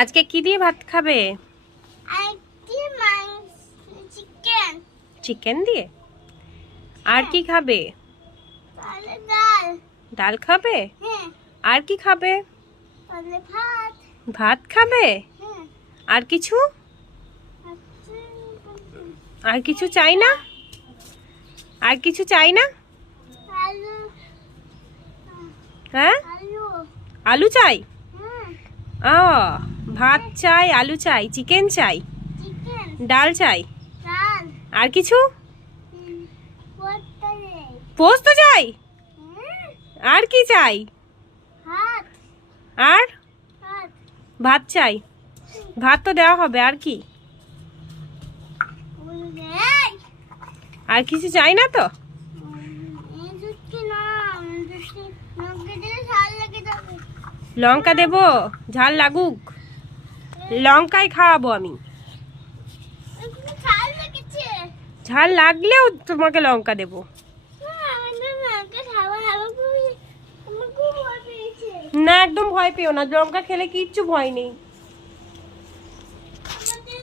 আজকে কি দিয়ে ভাত খাবে? চিকেন দিয়ে। আর কি খাবে? ডাল খাবে। আর কি খাবে? ভাত খাবে। আর কিছু? আর কিছু চাই না? আর কিছু চাই না? হ্যাঁ, আলু চাই। ও, ভাত চাই, আলু চাই, চিকেন চাই, ডাল চাই। আর কিছু? পোস্ত চাই। আর কি চাই? আর ভাত চাই। ভাত তো দেওয়া হবে। আর কি? আর কিছু চাই না তো? লঙ্কা দেব, ঝাল লাগুক। লঙ্কায় খাওয়াবো আমি। ঝাল লাগলেও তোমাকে লঙ্কা দেব। না, একদম ভয় পেও না। লঙ্কা খেলে কিচ্ছু ভয় নেই।